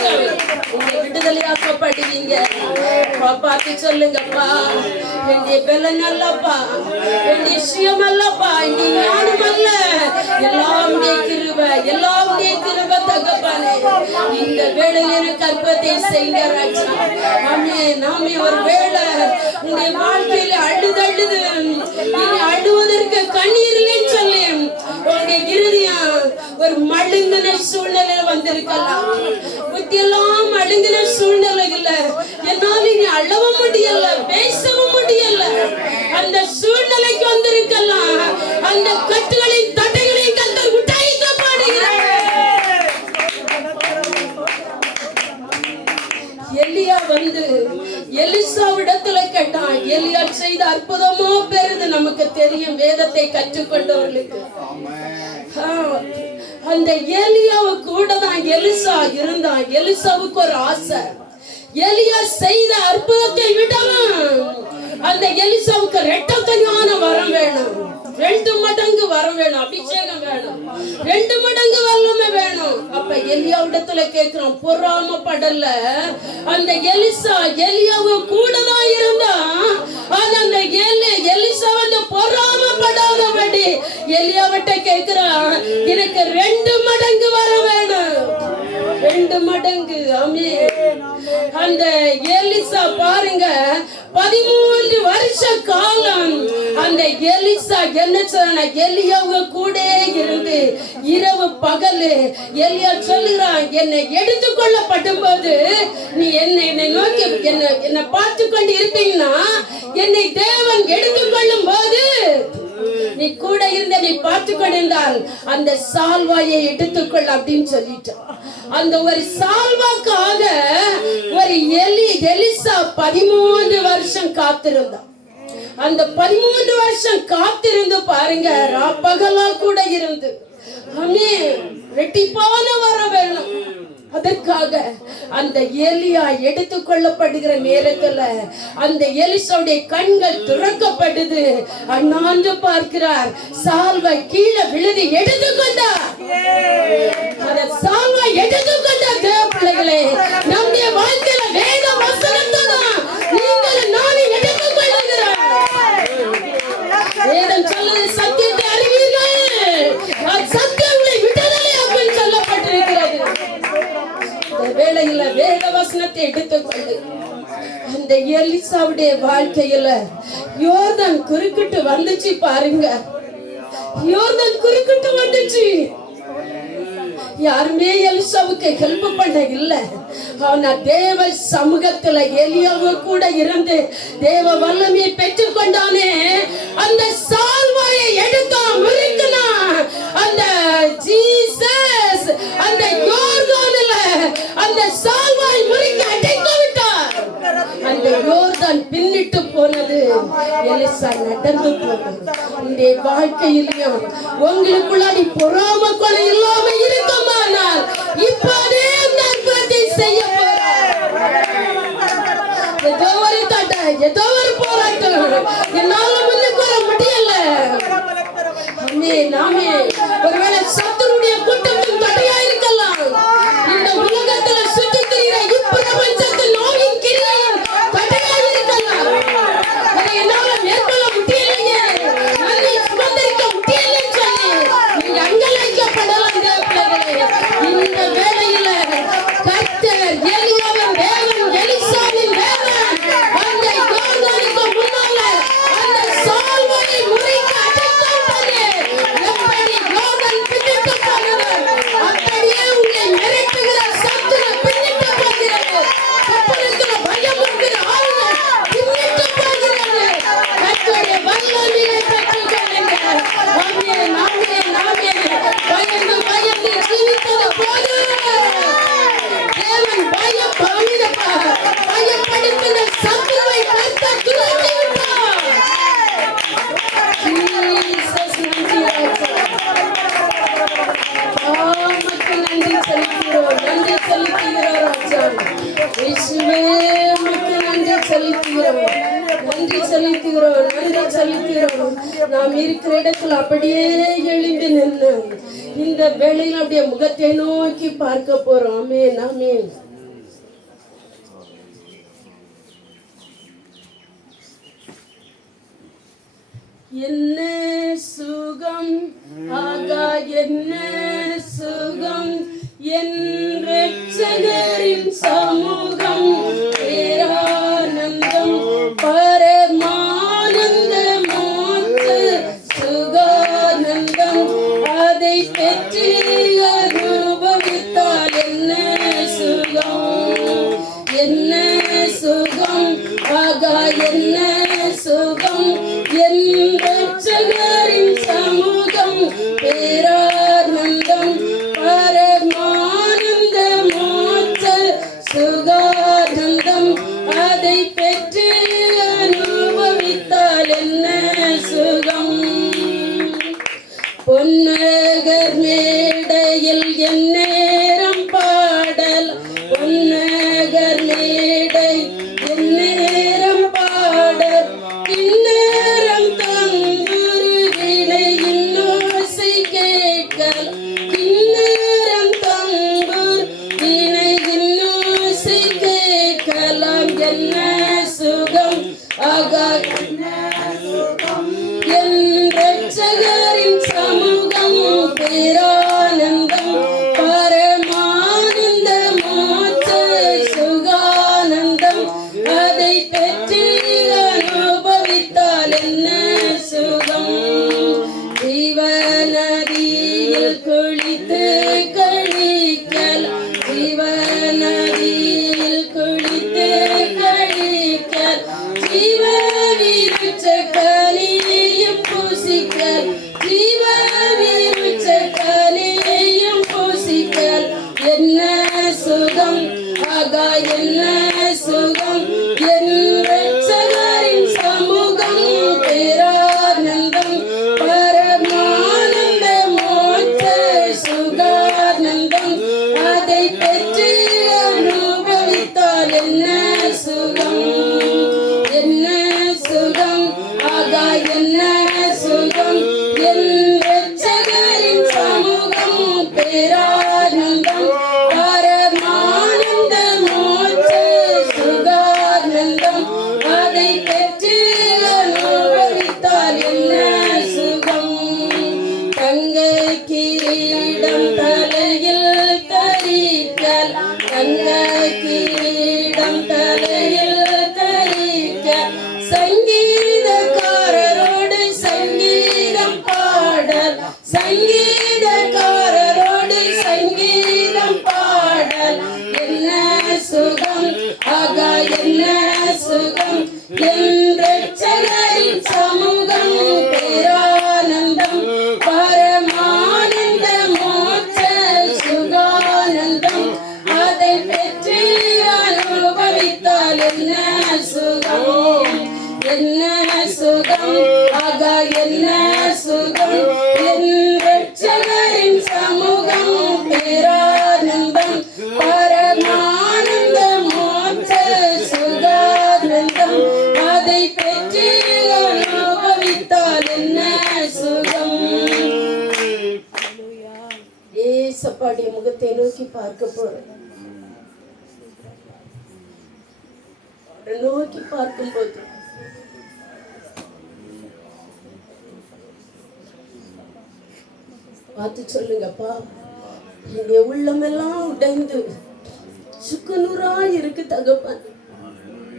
அபிஷேகம் உங்க விடுதலையாக்கப்படுவீங்க பார்த்து சொல்லுங்கப்பா. என்னுடைய பலன் அல்லப்பா. என்னுடைய சுயம் அல்லப்பா. என்னுடைய ஞானம் அல்ல. எல்லாமுடைய கிருப எல்லாமுடைய கிருப தகப்பானே. இந்த வேளையில் எனக்கு அற்பத்தை செய்ய ராஜா. ஆமே நாமே ஒரு வேளை உங்களுடைய வாழ்க்கையில அழுது அழுது நீங்க அழுவதற்கு கண்ணீர் இல்லைன்னு சொல்லி உங்களுடைய இருதயம் ஒரு மழுங்கின சூழ்நிலையில வந்திருக்கலாம். புத்தியெல்லாம் மழுங்கின சூழ்நிலைகள்ல என்னால நீ அழவும் முடியல பேசவும் முடியல. அந்த சூழ்நிலைக்கு வந்திருக்கலாம் அந்த கட்டுகளின் தட்டைகளையும் கத்தர் உடைக்க பாடுகிறார் எலியா வந்து எலிசாவிடத்துல கேட்டான் எலியா செய்த அற்புதமோ பெருது நமக்கு தெரியும் வேதத்தை கற்றுக்கொண்டவர்களுக்கு. அந்த எலியாவு கூட தான் எலிசா இருந்தான். எலிசாவுக்கு ஒரு ஆசை. எலியா செய்த அற்புதத்தை விடவும் அந்த எலிசாவுக்கு ரெட்டத்தனியான வரம் வேணும். ரெண்டு மடங்கு வரம் வேணும் அபிஷேகம் வேணும். ரெண்டு மடங்கு வல்லமை வேணும். அப்ப எலியாவிடத்துல கேக்குறோம் பொறாம படல. அந்த எலிசா எலியாவும் கூட தான் இருந்தா ஆனா அந்த எலி எலிசா வந்து பொறாம படாதபடி எலியாவிட்ட கேக்குறான் எனக்கு ரெண்டு மடங்கு வர வேணும். ரெண்டு மடங்கு அமே அந்த எலிசா பாருங்க பதிமூன்று வருஷ காலம் அந்த எலிசா என்ன சொன்ன? எலியாவுங்க கூட இருந்து இரவு பகலு. எலியா சொல்லுறான் என்னை எடுத்துக்கொள்ளப்படும் போது நீ என்னை என்னை நோக்கி என்ன என்னை பார்த்து கொண்டு இருப்பீங்கன்னா என்னை தேவன் எடுத்து கொள்ளும் போது நீ கூட இருந்த நீ பார்த்து கொண்டிருந்தால் அந்த சால்வாயை எடுத்துக்கொள் அப்படின்னு சொல்லிட்டான் அந்த ஒரு சால்வாக்காக ஒரு எலி எலிசா பதிமூன்று வருஷம் காத்திருந்தான் அந்த பதிமூன்று வருஷம் காத்திருந்து பாருங்க ராப்பகலா கூட இருந்து. அமே ரெட்டிப்பான வர வேணும். அதற்காக அந்த எலியா எடுத்துக்கொள்ளப்படுகிற நேரத்துல அந்த எலிசோடைய கண்கள் துறக்கப்படுது. அண்ணாந்து பார்க்கிறார். சால்வை கீழே விழுது எடுத்துக்கொண்டார் அந்த சால்வை எடுத்துக்கொண்டார் தேவ பிள்ளைகளே நம்முடைய வாழ்க்கையில வேத வசனத்தை தான் சொல்லுது வேத வசனத்தை எடுத்துக்கொண்டு அந்த எலிசாவுடைய வாழ்க்கையில யோர்தான் குறுக்கிட்டு வந்துச்சு பாருங்க. யோர்தான் குறுக்கிட்டு வந்துச்சு. யாருமே எலிசாவுக்கு ஹெல்ப் பண்ண இல்ல அவன தேவ சமூகத்துல எலியாவு கூட இருந்து தேவ வல்லமையை பெற்றுக்கொண்டானே அந்த சால்வாயை எடுத்தான் முறுக்கினான் அந்த ஜீசஸ் அந்த யோர்தானில அந்த சால்வாய் முறிக்க யோர்தான் பின்னிட்டு போனது. எலிசா நடந்து போனது உங்களுடைய வாழ்க்கையிலையும் உங்களுக்குள்ளாடி பொறாம கொலை இல்லாம இருக்குமானால் இப்போதே அந்த செய்ய ஏதோ ஒரு தடை ஏதோ ஒரு போராட்டம். என்னால முன்னுக்கு வர முடியல. நாமே ஒருவேளை பார்க்க போறோம். ஆமேன் ஆமேன். என்ன சுகம்? ஆகா என்ன சுகம்? என் சமூகம் பேரானந்தம் பரே சுகம் ஆக என்ன சுகம் என் சமூகம் பேரானந்தம் பார்க்க போறேன். நோக்கி பார்க்கும்போது பார்த்து சொல்லுங்கப்பா என்னுடைய உள்ளமெல்லாம் உடைந்து சுக்குநூறா இருக்கு தகப்பன்.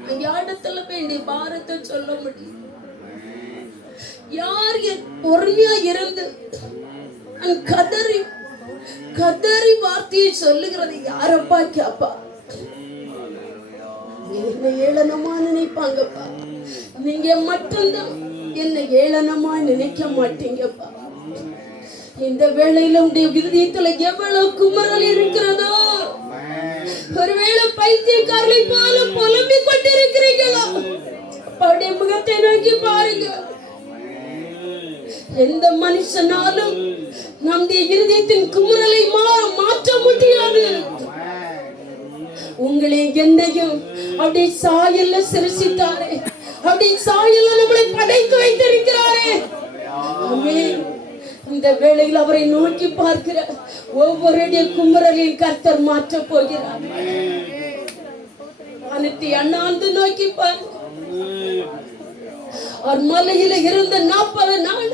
அங்க யாரிடத்துல போய் என்னுடைய பாரத்தை சொல்ல முடியும். யார் என் பொறுமையா இருந்து நான் கதறி கதறி வார்த்தையை சொல்லுகிறது யாரப்பா கேப்பா என்ன ஏளனமா நினைப்பாங்கப்பா நீங்க மட்டும்தான் என்ன ஏளனமா நினைக்க மாட்டீங்கப்பா இந்த வேளையில உடைய விருதியத்துல எவ்வளவு குமரல் இருக்கிறதோ ஒருவேளை பைத்தியக்காரனை போல புலம்பிக் கொண்டிருக்கிறீங்களா அவருடைய முகத்தை நோக்கி பாருங்க. எந்த மனுஷனாலும் நம்முடைய இருதயத்தின் குமுறலை மாற்ற முடியாது. உங்களை என்னையும் அப்படி சாயல்ல சிரிசித்தாரே. அப்படி சாயல்ல நம்மளை படைத்து வைத்திருக்கிறாரே. ஆமென். இந்த வேளையில் அவரை நோக்கி பார்க்கிற ஒவ்வொருடைய குமுறலையும் கர்த்தர் மாற்ற போகிறார். வானத்தை அண்ணாந்து நோக்கி பார். அவர் மலையில இருந்த நாற்பது நாள்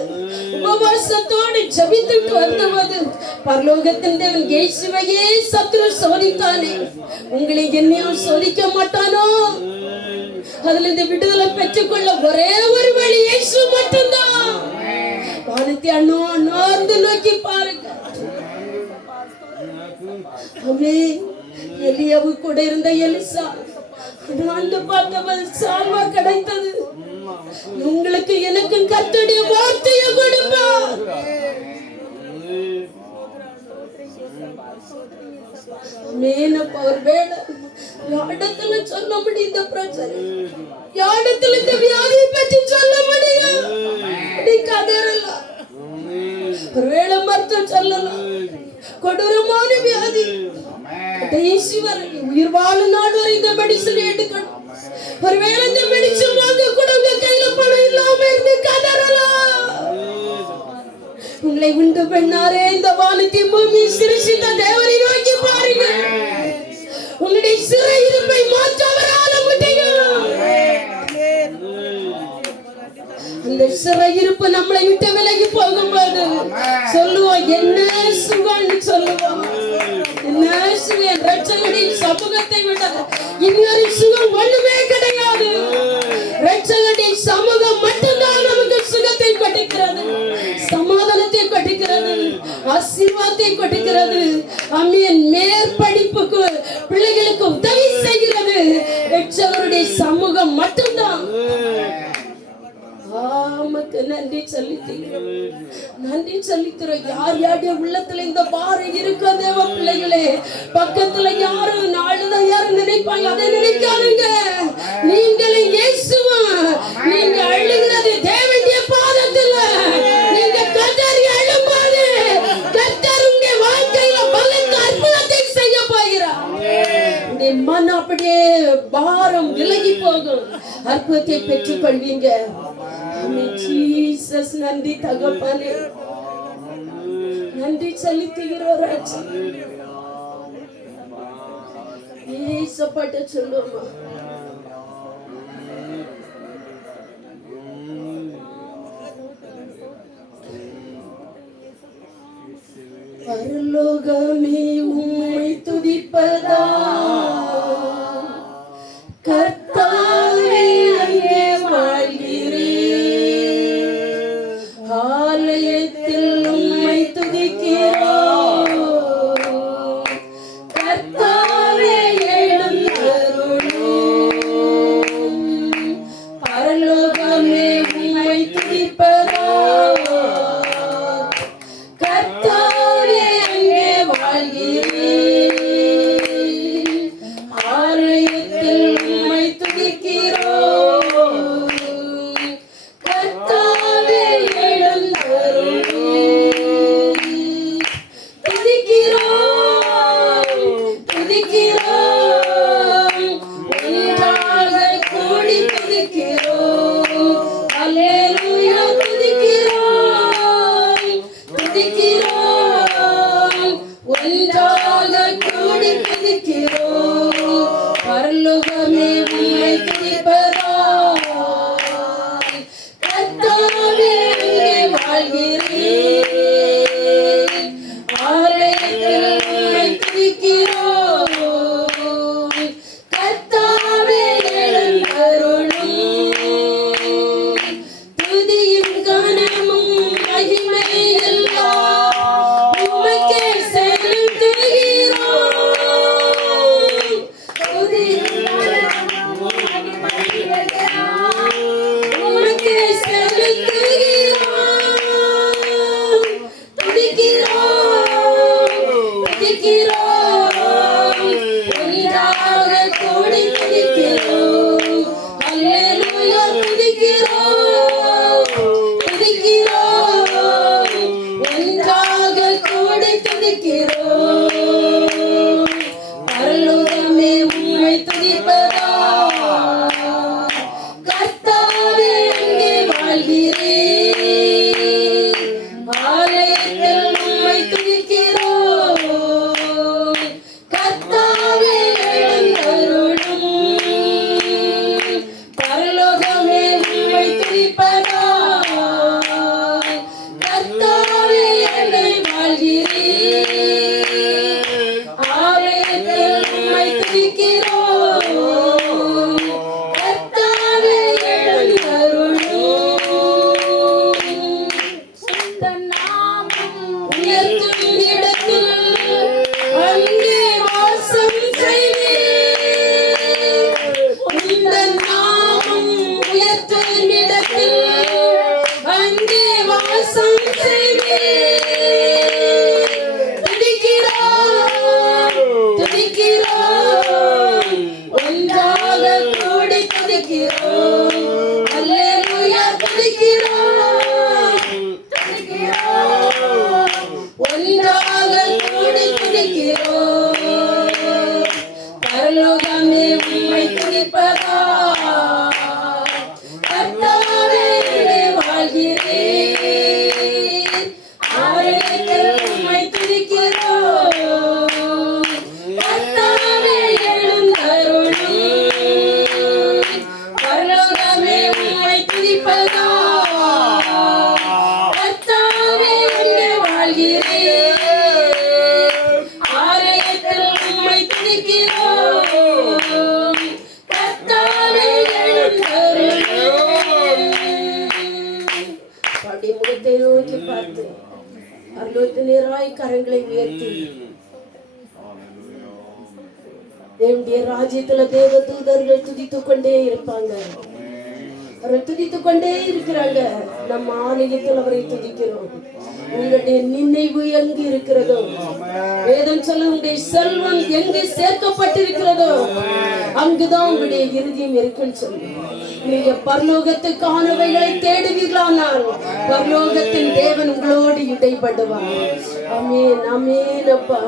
உபவாசத்தோடு ஜபித்துட்டு வந்தவது பரலோகத்தின் தேவன் இயேசுவையே சத்துரு சோதித்தானே. உங்களை என்னையும் சோதிக்க மாட்டானோ? அதுல இந்த விடுதலை பெற்றுக்கொள்ள ஒரே ஒரு வழி இயேசு மட்டும்தான். வானத்தை அண்ணோ அண்ணாந்து நோக்கி பாருங்க. அமே எலியாவு கூட இருந்த எலிசா. நான் பார்த்தவள் சால்வா கிடைத்தது. உங்களுக்கு எனக்கு கத்துடைய வார்த்தையை கொடுப்பா. மேனப்ப ஒரு வேலை. சொல்ல முடியும் இந்த பிரச்சனை? யாரிடத்துல இந்த வியாதியை பற்றி சொல்ல முடியும்? நீ கதறலாம் ஒருவேளை மருத்துவம் சொல்லலாம். கொடூரமான வியாதி. கடைசி வரை உயிர் வாழும் நாள் வரை இந்த மெடிசன் எடுக்கணும். ஒருவேளை இந்த உங்களை உண்டு பெண்ணாரே இந்த வானத்தை பூமி சிருஷித்த தேவரை நோக்கி பாருங்க உங்களுடைய சிறை இருப்பை மாற்ற அவரால முடியும் அந்த சிறையிருப்பு நம்மளை விட்டு விலகி போகும்போது சொல்லுவோம் என்ன சுகம்னு சொல்லுவோம். என்ன சுகம் ரட்சகனின் சமூகத்தை விட இன்னொரு சுகம் ஒண்ணுமே கிடையாது. ரட்சகனின் ஆசீர்வாதத்தை கொடுக்கிறது. அம்மியன் மேற்படிப்புக்கு பிள்ளைகளுக்கு உதவி செய்கிறது. பெற்றவருடைய சமூகம் மட்டும்தான். ஆமக்கு நன்றி சொல்லித்தீங்க நன்றி செலுத்துறோம் யார் யாருடைய உள்ளத்துல இந்த பாரம் இருக்கோ தேவ பிள்ளைகளே பக்கத்துல யாரும் நாளுதான் யாரும் நினைப்பாங்க அதை நினைக்காதுங்க. நீங்களே இயேசுவா. நீங்க அழுகிற அப்படியே பாரம் விலகி போகும். அற்புதத்தை பெற்றுக் கொள்வீங்க ஜீசஸ் நன்றி தகப்பனே. நன்றி செலுத்துகிறோம் ராஜா ஏசப்பட்ட சொல்லுமா துதிப்பதா தூதர்கள் துதித்துக் கொண்டே இருப்பாங்க. அவர்கள் துதித்துக் கொண்டே இருக்கிறாங்க. நம்ம ஆலயத்தில் அவரை துதிக்கிறோம். உங்களுடைய நினைவு எங்கு இருக்கிறதோ? வேதம் சொல்ல உங்களுடைய செல்வம் எங்கு சேர்க்கப்பட்டிருக்கிறதோ? அங்குதான் உங்களுடைய இறுதியம் இருக்குன்னு சொல்லி நீங்க பர்லோகத்துக்கானவைகளை தேடுவீர்களானால் பரலோகத்தின் தேவன் உங்களோடு இடைப்படுவார் அமேன் அமேன் அப்பா.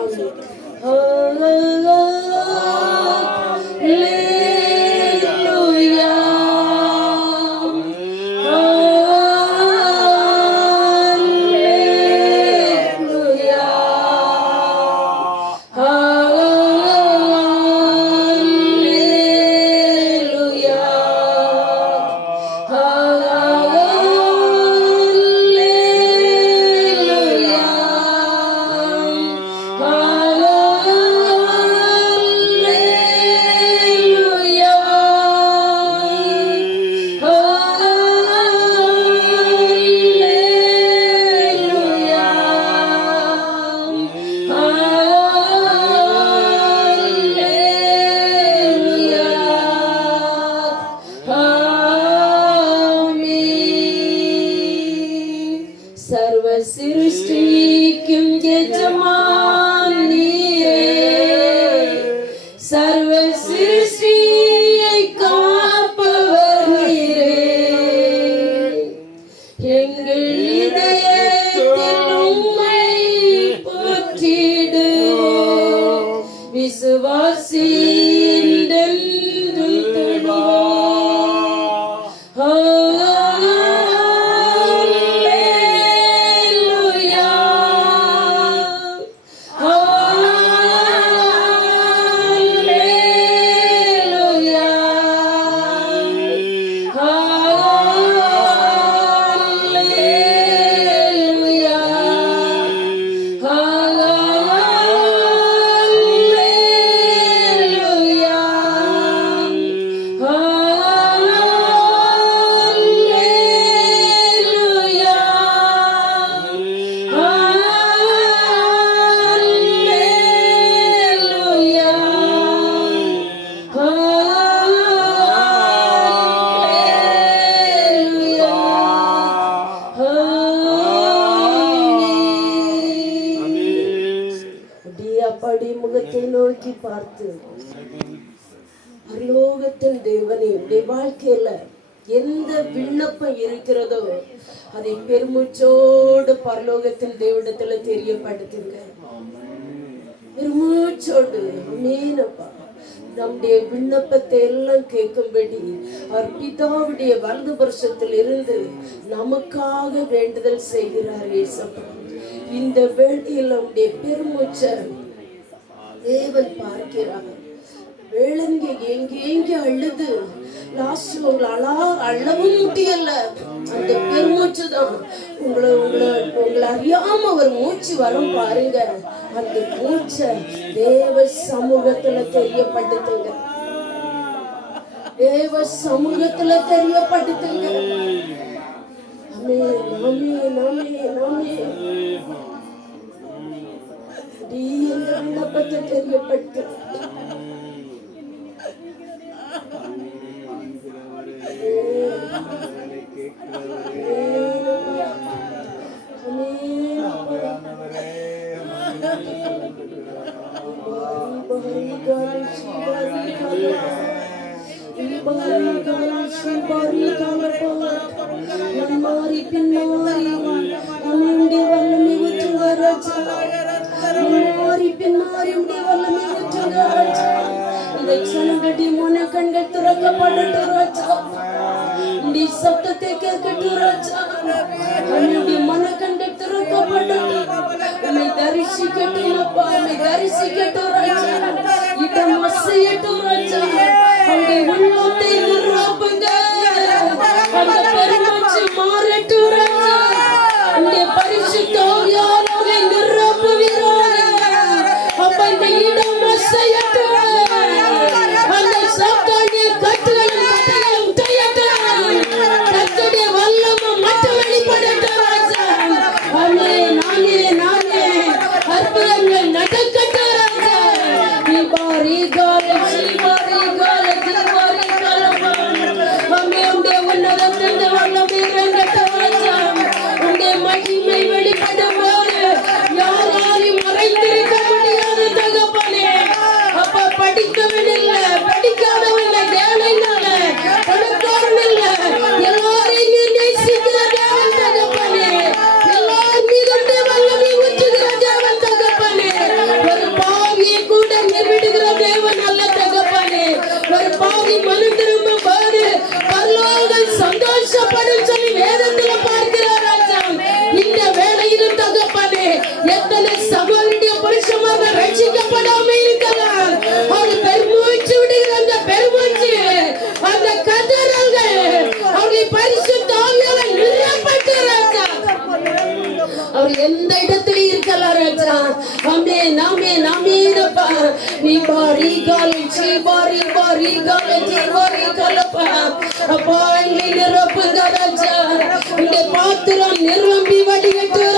விண்ணப்பம் இருக்கிறதோ அதை பெருமூச்சோடு பரலோகத்தில் தேவனிடத்துல தெரியப்படுத்துங்க பெருமூச்சோடு மீனப்பா நம்முடைய விண்ணப்பத்தை எல்லாம் கேட்கும்படி அவர் பிதாவுடைய வலது வருஷத்தில் இருந்து நமக்காக வேண்டுதல் செய்கிறார் ஏசப்பா இந்த வேளையில் நம்முடைய பெருமூச்சை தேவன் பார்க்கிறார். வேளங்க எங்கே எங்கே அழுது லாஸ்ட் உங்களை அழா அழவும் முடியல அந்த பெருமூச்சு தான் உங்களை உங்களை உங்களை அறியாம ஒரு மூச்சு வரும் பாருங்க. அந்த மூச்சை தேவ சமூகத்துல தெரியப்படுத்துங்க. தேவ சமூகத்துல தெரியப்படுத்துங்க. அமே நாமே நாமே நாமே நீ எங்க விண்ணப்பத்தை தெரியப்படுத்து. Bishop பாத்திரம் நிரம்பி வடிகட்டு.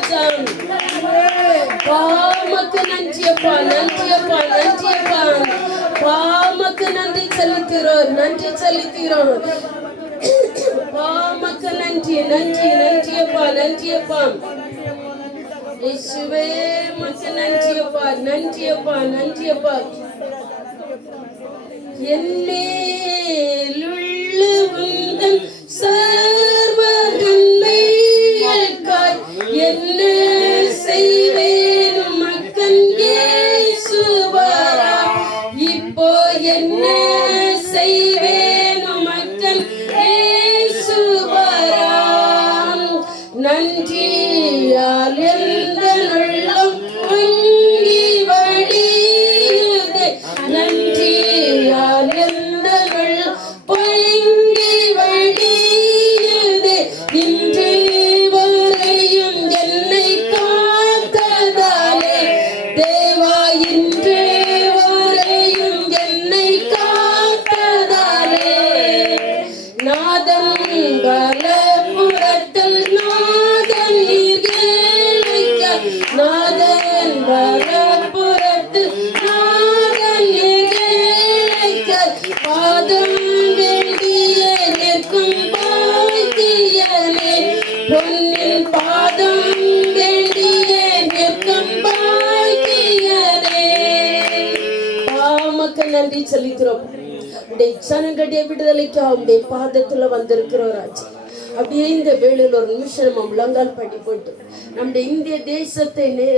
போராட்டம் பாமக்கு நன்றியப்பா நன்றியப்பா நன்றியப்பா பாமக்கு நன்றி செலுத்துகிறோம் நன்றி செலுத்துகிறோம் பாமக்கு நன்றி நன்றி நன்றியப்பா நன்றியப்பா இயேசுவே மக்கு நன்றியப்பா நன்றியப்பா நன்றியப்பா என்னே லுள்ளு உந்தன் சார் உடைய ஜனங்களுடைய விடுதலைக்கு அவருடைய பாதத்துல வந்திருக்கிறோம் ராஜா. அப்படியே இந்த வேலையில் ஒரு நிமிஷம் நம்ம முழங்கால் படி போட்டு நம்முடைய இந்திய தேசத்தை நே